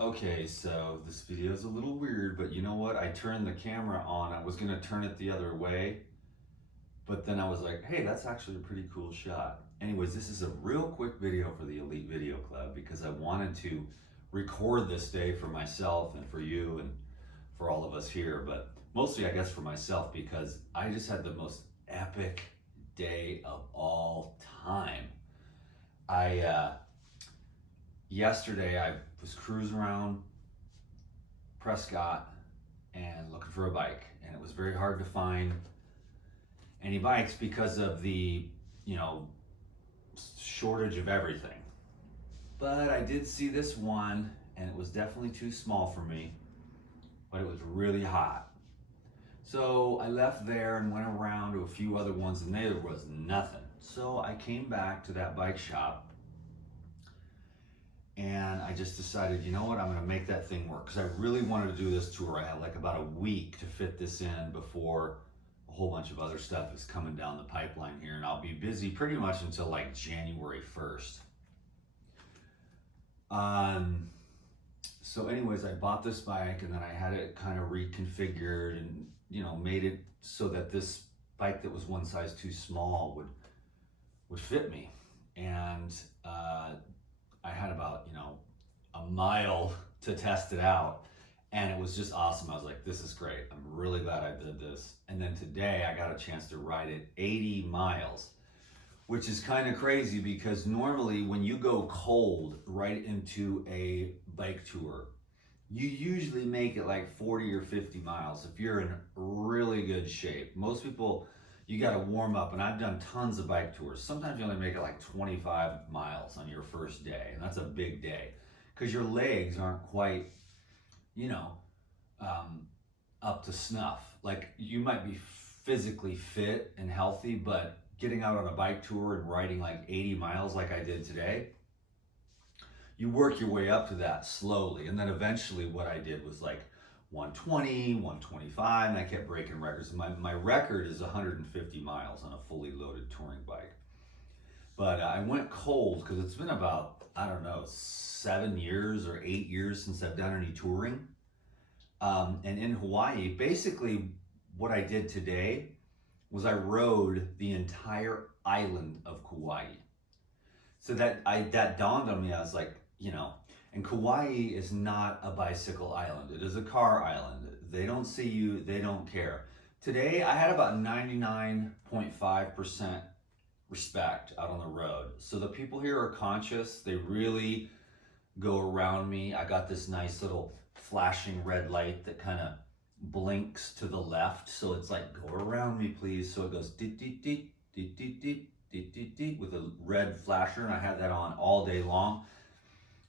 Okay, so this video is a little weird, but you know what? I turned the camera on. I was gonna turn it the other way, but then I was like, hey, that's actually a pretty cool shot. Anyways, this is a real quick video for the Elite Video Club because I wanted to record this day for myself and for you and for all of us here, but mostly I guess for myself because I just had the most epic day of all time. I Yesterday I was cruising around Prescott and looking for a bike, and it was very hard to find any bikes because of the, you know, shortage of everything. But I did see this one, and it was definitely too small for me, but it was really hot. So I left there and went around to a few other ones, and there was nothing. So I came back to that bike shop and I just decided, you know what, I'm gonna make that thing work because I really wanted to do this tour. I had like about a week to fit this in before a whole bunch of other stuff is coming down the pipeline here, and I'll be busy pretty much until like January 1st. Um, so anyways, I bought this bike and then I had it kind of reconfigured and, you know, made it so that this bike that was one size too small would fit me. And I had about, a mile to test it out. And it was just awesome. I was like, this is great. I'm really glad I did this. And then today I got a chance to ride it 80 miles, which is kind of crazy because normally when you go cold right into a bike tour, you usually make it like 40 or 50 miles if you're in really good shape. Most people, you got to warm up, and I've done tons of bike tours. Sometimes you only make it like 25 miles on your first day, and that's a big day because your legs aren't quite, you know, um, up to snuff. Like you might be physically fit and healthy, but getting out on a bike tour and riding like 80 miles like I did today, you work your way up to that slowly. And then eventually what I did was like 120, 125, and I kept breaking records. My record is 150 miles on a fully loaded touring bike. But I went cold because it's been about, I don't know, 7 years or 8 years since I've done any touring. And in Hawaii, basically what I did today was I rode the entire island of Kauai. So that dawned on me. I was like, and Kauai is not a bicycle island. It is a car island. They don't see you, they don't care. Today I had about 99.5% respect out on the road. So the people here are conscious. They really go around me. I got this nice little flashing red light that kind of blinks to the left. So it's like, go around me, please. So it goes deet, deet, deet, deet, deet, deet, deet, deet, deet, with a red flasher, and I had that on all day long.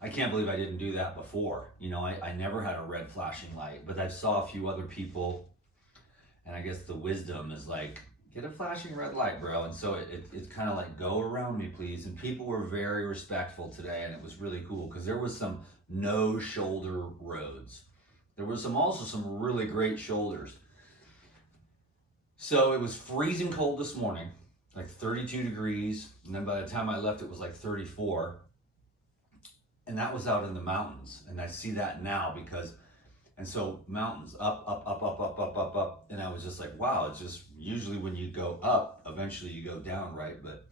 I can't believe I didn't do that before. I never had a red flashing light, but I saw a few other people, and I guess the wisdom is like, get a flashing red light, bro. And so it's kind of like, go around me, please. And people were very respectful today, and it was really cool because there was some no shoulder roads. There was also some really great shoulders. So it was freezing cold this morning, like 32 degrees. And then by the time I left, it was like 34. And that was out in the mountains. And I see that now and so mountains up, up, up, up, up, up, up, up. And I was just like, wow, it's just usually when you go up, eventually you go down, right? But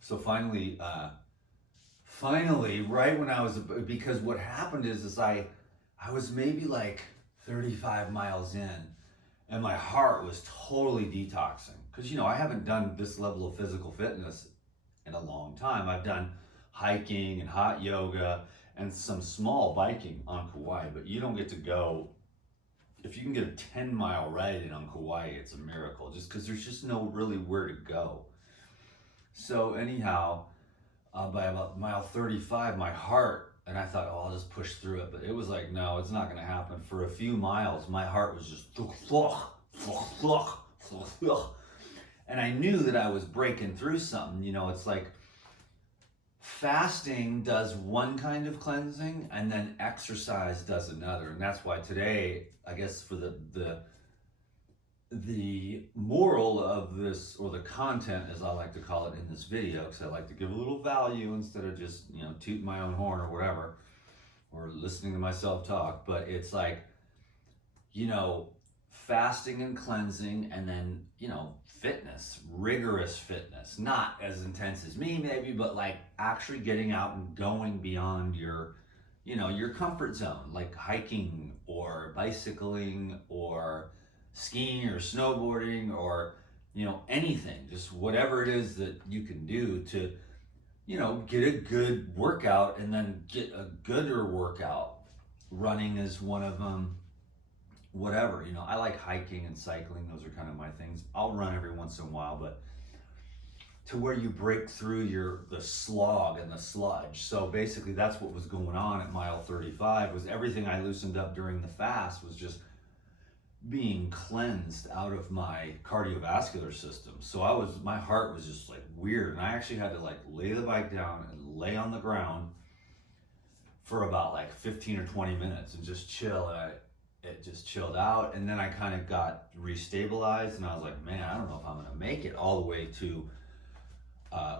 so finally, right when because what happened is I was maybe like 35 miles in, and my heart was totally detoxing. Because, I haven't done this level of physical fitness in a long time. I've done hiking and hot yoga and some small biking on Kauai, but you don't get to go. If you can get a 10-mile ride in on Kauai, it's a miracle, just because there's just no really where to go. So anyhow, by about mile 35, my heart, and I thought, oh, I'll just push through it. But it was like, no, it's not going to happen. For a few miles, my heart was just, and I knew that I was breaking through something. It's like fasting does one kind of cleansing, and then exercise does another. And that's why today, I guess for the moral of this, or the content as I like to call it in this video, because I like to give a little value instead of just toot my own horn or whatever, or listening to myself talk, but it's like, you know, fasting and cleansing, and then, you know, fitness, rigorous fitness, not as intense as me maybe, but like actually getting out and going beyond your, you know, your comfort zone, like hiking or bicycling or skiing or snowboarding or, you know, anything, just whatever it is that you can do to, you know, get a good workout and then get a gooder workout. Running is one of them, whatever, you know. I like hiking and cycling, those are kind of my things. I'll run every once in a while, but to where you break through the slog and the sludge. So basically that's what was going on at mile 35, was everything I loosened up during the fast was just being cleansed out of my cardiovascular system. So my heart was just like weird, and I actually had to like lay the bike down and lay on the ground for about like 15 or 20 minutes and just chill. And it just chilled out, and then I kind of got restabilized, and I was like, man, I don't know if I'm gonna make it all the way to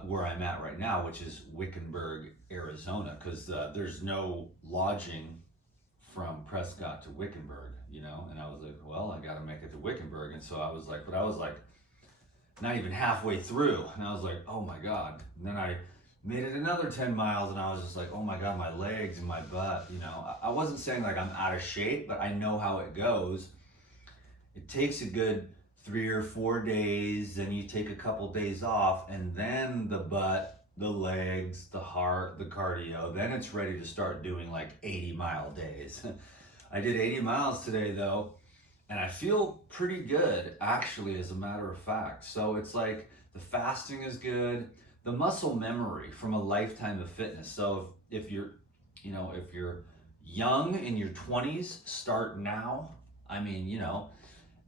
where I'm at right now, which is Wickenburg, Arizona, because there's no lodging from Prescott to Wickenburg, you know. And I was like, well, I gotta make it to Wickenburg. And so I was like not even halfway through, and I was like, oh my God. And then I made it another 10 miles, and I was just like, oh my God, my legs and my butt, you know. I wasn't saying like I'm out of shape, but I know how it goes. It takes a good 3 or 4 days, then you take a couple days off, and then the butt, the legs, the heart, the cardio, then it's ready to start doing like 80-mile days. I did 80 miles today though, and I feel pretty good actually, as a matter of fact. So it's like the fasting is good, the muscle memory from a lifetime of fitness. So if you're, you know, if you're young in your 20s, start now. I mean, you know,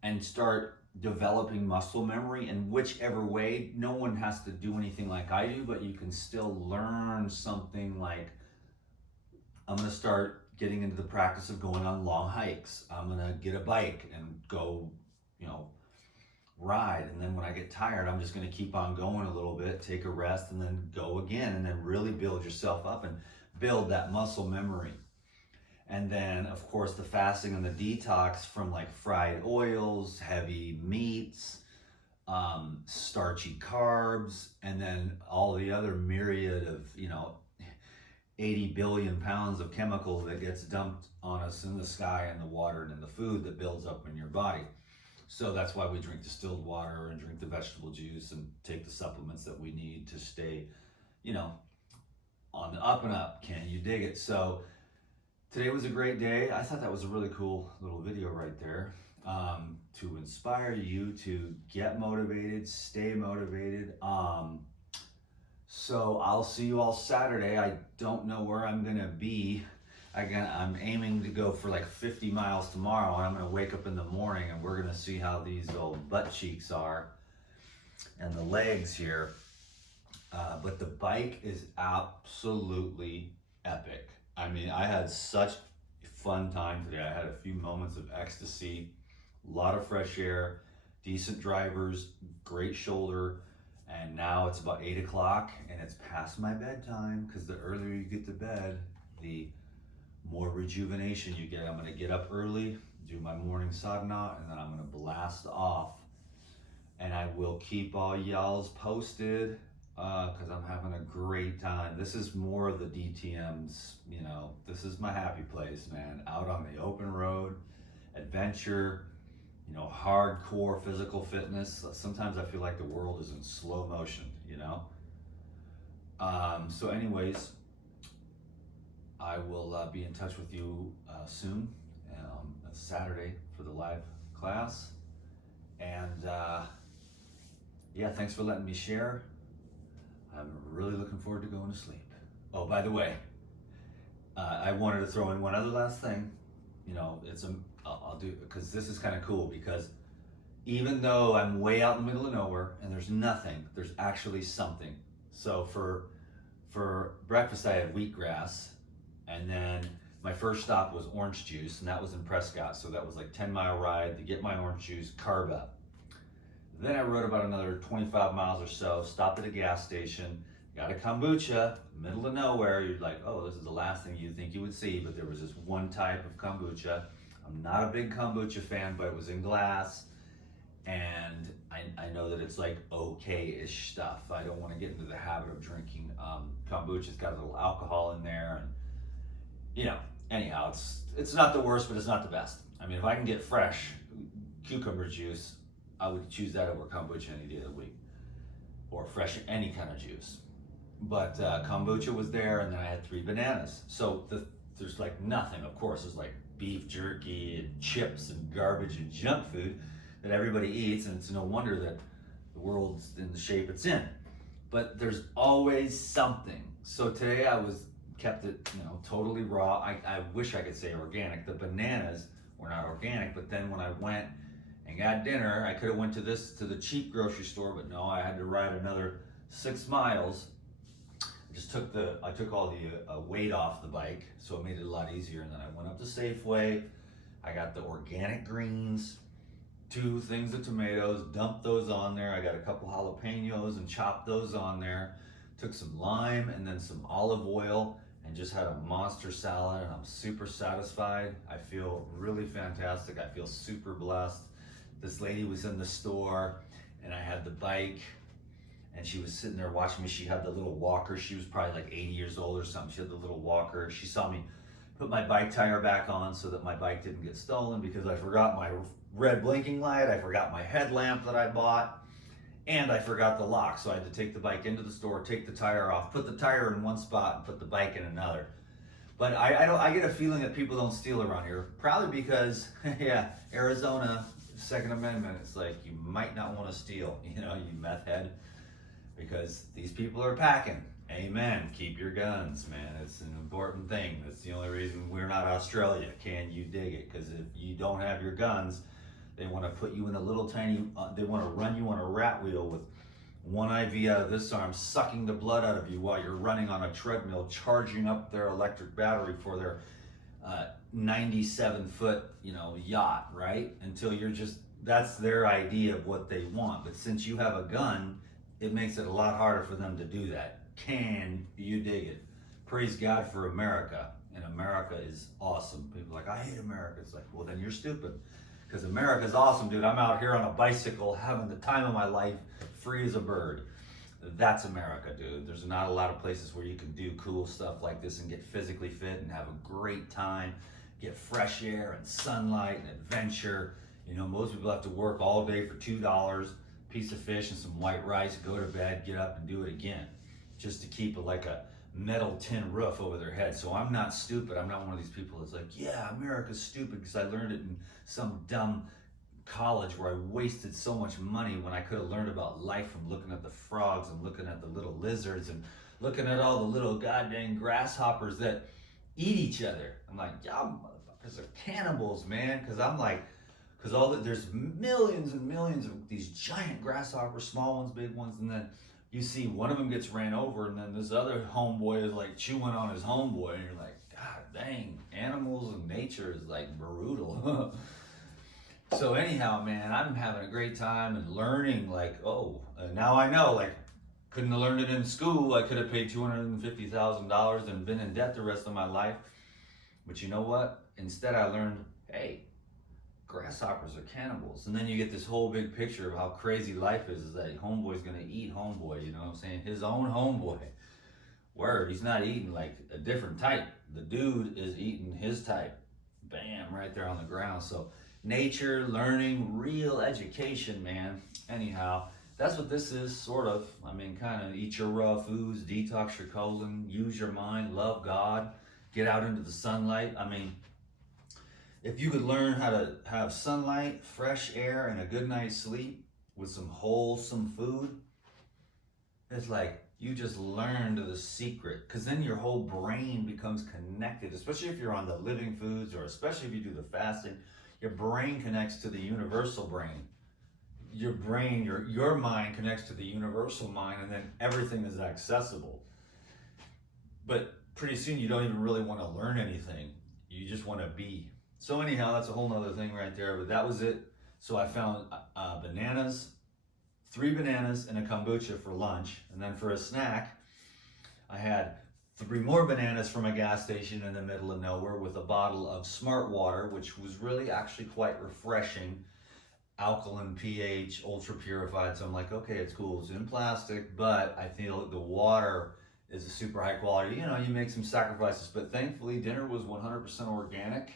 and start developing muscle memory in whichever way. No one has to do anything like I do, but you can still learn something. Like, I'm gonna start getting into the practice of going on long hikes. I'm gonna get a bike and go, you know, ride. And then when I get tired, I'm just gonna keep on going a little bit, take a rest, and then go again, and then really build yourself up and build that muscle memory. And then, of course, the fasting and the detox from like fried oils, heavy meats, starchy carbs, and then all the other myriad of, you know, 80 billion pounds of chemical that gets dumped on us in the sky and the water and in the food that builds up in your body. So that's why we drink distilled water and drink the vegetable juice and take the supplements that we need to stay, you know, on the up and up. Can you dig it? So today was a great day. I thought that was a really cool little video right there, to inspire you to get motivated, stay motivated. So I'll see you all Saturday. I don't know where I'm gonna be. Again, I'm aiming to go for like 50 miles tomorrow, and I'm gonna wake up in the morning and we're gonna see how these old butt cheeks are and the legs here. But the bike is absolutely epic. I mean, I had such a fun time today. I had a few moments of ecstasy, a lot of fresh air, decent drivers, great shoulder, and now it's about 8 o'clock and it's past my bedtime, because the earlier you get to bed, the more rejuvenation you get. I'm gonna get up early, do my morning sadhana, and then I'm gonna blast off. And I will keep all y'all's posted, because I'm having a great time. This is more of the DTMs, you know, this is my happy place, man. Out on the open road, adventure, you know, hardcore physical fitness. Sometimes I feel like the world is in slow motion, you know? So anyways, I will be in touch with you soon. That's Saturday for the live class. And yeah, thanks for letting me share. I'm really looking forward to going to sleep. Oh, by the way, I wanted to throw in one other last thing. You know, I'll do, because this is kind of cool, because even though I'm way out in the middle of nowhere and there's nothing, there's actually something. So for breakfast, I had wheatgrass, and then my first stop was orange juice, and that was in Prescott. So that was like 10-mile ride to get my orange juice, carb up. Then I rode about another 25 miles or so, stopped at a gas station. Got a kombucha, middle of nowhere. You're like, oh, this is the last thing you'd think you would see, but there was this one type of kombucha. I'm not a big kombucha fan, but it was in glass, and I know that it's like okay-ish stuff. I don't want to get into the habit of drinking kombucha. It's got a little alcohol in there, and you know, anyhow, it's not the worst, but it's not the best. I mean, if I can get fresh cucumber juice, I would choose that over kombucha any day of the week, or fresh any kind of juice. But kombucha was there, and then I had 3 bananas. So there's like nothing, of course. There's like beef jerky and chips and garbage and junk food that everybody eats, and it's no wonder that the world's in the shape it's in. But there's always something. So today I kept it, totally raw. I wish I could say organic. The bananas were not organic, but then when I went and got dinner, I could have went to the cheap grocery store, but no, I had to ride another 6 miles. I took all the weight off the bike, so it made it a lot easier. And then I went up to Safeway. I got the organic greens, 2 things of tomatoes, dumped those on there. I got a couple jalapenos and chopped those on there. Took some lime and then some olive oil and just had a monster salad, and I'm super satisfied. I feel really fantastic. I feel super blessed. This lady was in the store, and I had the bike, and she was sitting there watching me. She had the little walker. She was probably like 80 years old or something. She had the little walker. She saw me put my bike tire back on so that my bike didn't get stolen, because I forgot my red blinking light, I forgot my headlamp that I bought, and I forgot the lock. So I had to take the bike into the store, take the tire off, put the tire in one spot, and put the bike in another. But I get a feeling that people don't steal around here, probably because, yeah, Arizona, Second Amendment, it's like you might not want to steal, you meth head, because these people are packing. Amen. Keep your guns, man. It's an important thing. That's the only reason we're not Australia. Can you dig it? Because if you don't have your guns, they want to put you in a little tiny, they want to run you on a rat wheel with one IV out of this arm, sucking the blood out of you while you're running on a treadmill, charging up their electric battery for their 97-foot, yacht, right? Until that's their idea of what they want. But since you have a gun, it makes it a lot harder for them to do that. Can you dig it? Praise God for America. And America is awesome. People are like, I hate America. It's like, well, then you're stupid. Because America's awesome, dude. I'm out here on a bicycle having the time of my life, free as a bird. That's America, dude. There's not a lot of places where you can do cool stuff like this and get physically fit and have a great time, get fresh air and sunlight and adventure. Most people have to work all day for $2, piece of fish and some white rice, go to bed, get up and do it again, just to keep like a metal tin roof over their head. So I'm not stupid. I'm not one of these people that's like, yeah, America's stupid because I learned it in some dumb college where I wasted so much money when I could have learned about life from looking at the frogs and looking at the little lizards and looking at all the little goddamn grasshoppers that eat each other. I'm like, y'all motherfuckers are cannibals, man. Because there's millions and millions of these giant grasshoppers, small ones, big ones, and then you see one of them gets ran over, and then this other homeboy is like chewing on his homeboy, and you're like, God dang, animals and nature is like brutal. So anyhow, man, I'm having a great time and learning, now I know, couldn't have learned it in school. I could have paid $250,000 and been in debt the rest of my life. But you know what? Instead I learned, hey, grasshoppers are cannibals. And then you get this whole big picture of how crazy life is that homeboy's gonna eat homeboy, you know what I'm saying? His own homeboy. Word, he's not eating like a different type. The dude is eating his type. Bam, right there on the ground. So nature, learning, real education, man. Anyhow, that's what this is, sort of. I mean, kind of eat your raw foods, detox your colon, use your mind, love God, get out into the sunlight. I mean, if you could learn how to have sunlight, fresh air, and a good night's sleep with some wholesome food, it's like you just learned the secret, because then your whole brain becomes connected, especially if you're on the living foods, or especially if you do the fasting. Your brain connects to the universal brain. Your brain, your mind connects to the universal mind, and then everything is accessible. But pretty soon you don't even really want to learn anything. You just want to be. So anyhow, that's a whole nother thing right there, but that was it. So I found bananas, 3 bananas and a kombucha for lunch, and then for a snack, I had 3 more bananas from a gas station in the middle of nowhere with a bottle of Smart Water, which was really actually quite refreshing. Alkaline pH, ultra purified. So I'm like, okay, it's cool. It's in plastic, but I feel the water is a super high quality. You know, you make some sacrifices, but thankfully dinner was 100% organic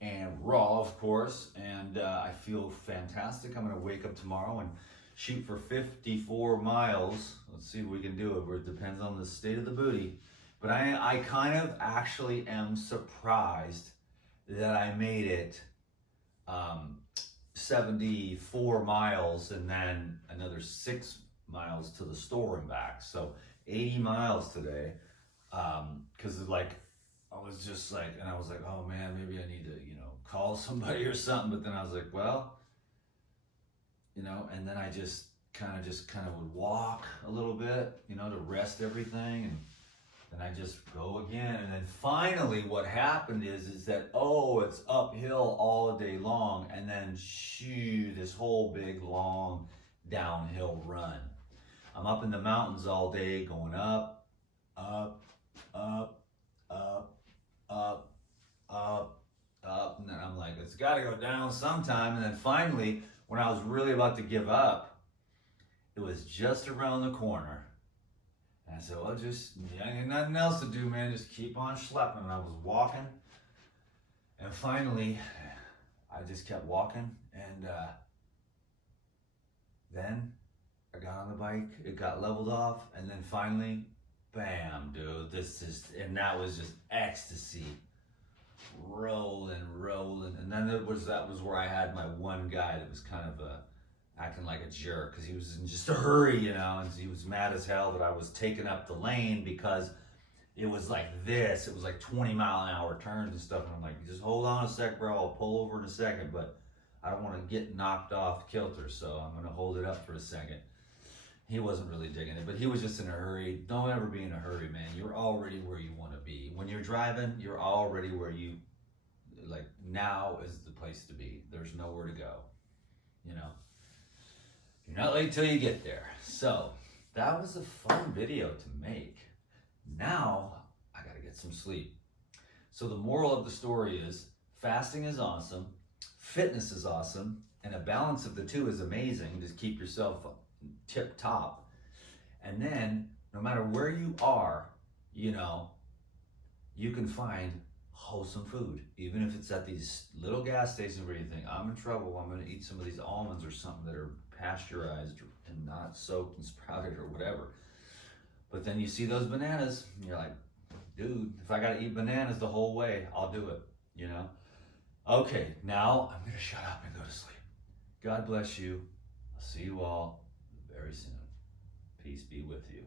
and raw, of course. And I feel fantastic. I'm gonna wake up tomorrow and shoot for 54 miles. Let's see if we can do it. It depends on the state of the booty. But I kind of actually am surprised that I made it 74 miles and then another 6 miles to the store and back. So 80 miles today. Cause like, I was just like, and I was like, oh man, maybe I need to, call somebody or something. But then I was like, well, and then I just kind of would walk a little bit, to rest everything. And then I just go again. And then finally what happened is that, it's uphill all day long. And then shoo, this whole big long downhill run. I'm up in the mountains all day going up, up, up, up, up, up, up. And then I'm like, it's got to go down sometime. And then finally, when I was really about to give up, it was just around the corner. And I said, well, ain't nothing else to do, man. Just keep on schlepping. And I was walking. And finally, I just kept walking. And then I got on the bike. It got leveled off. And then finally, bam, dude. And that was just ecstasy. Rolling. And then that was where I had my one guy that was kind of acting like a jerk because he was in just a hurry, and he was mad as hell that I was taking up the lane because it was like this. It was like 20-mile-an-hour turns and stuff. And I'm like, just hold on a sec, bro. I'll pull over in a second, but I don't want to get knocked off kilter, so I'm going to hold it up for a second. He wasn't really digging it, but he was just in a hurry. Don't ever be in a hurry, man. You're already where you want to be. When you're driving, you're already where now is the place to be. There's nowhere to go, You're not late till you get there. So that was a fun video to make. Now I gotta get some sleep. So the moral of the story is fasting is awesome, fitness is awesome, and a balance of the two is amazing. Just keep yourself tip top. And then no matter where you are, you can find wholesome food. Even if it's at these little gas stations where you think, I'm in trouble, I'm gonna eat some of these almonds or something that are pasteurized and not soaked and sprouted or whatever. But then you see those bananas and you're like, dude, if I gotta eat bananas the whole way, I'll do it, Okay, now I'm gonna shut up and go to sleep. God bless you. I'll see you all very soon. Peace be with you.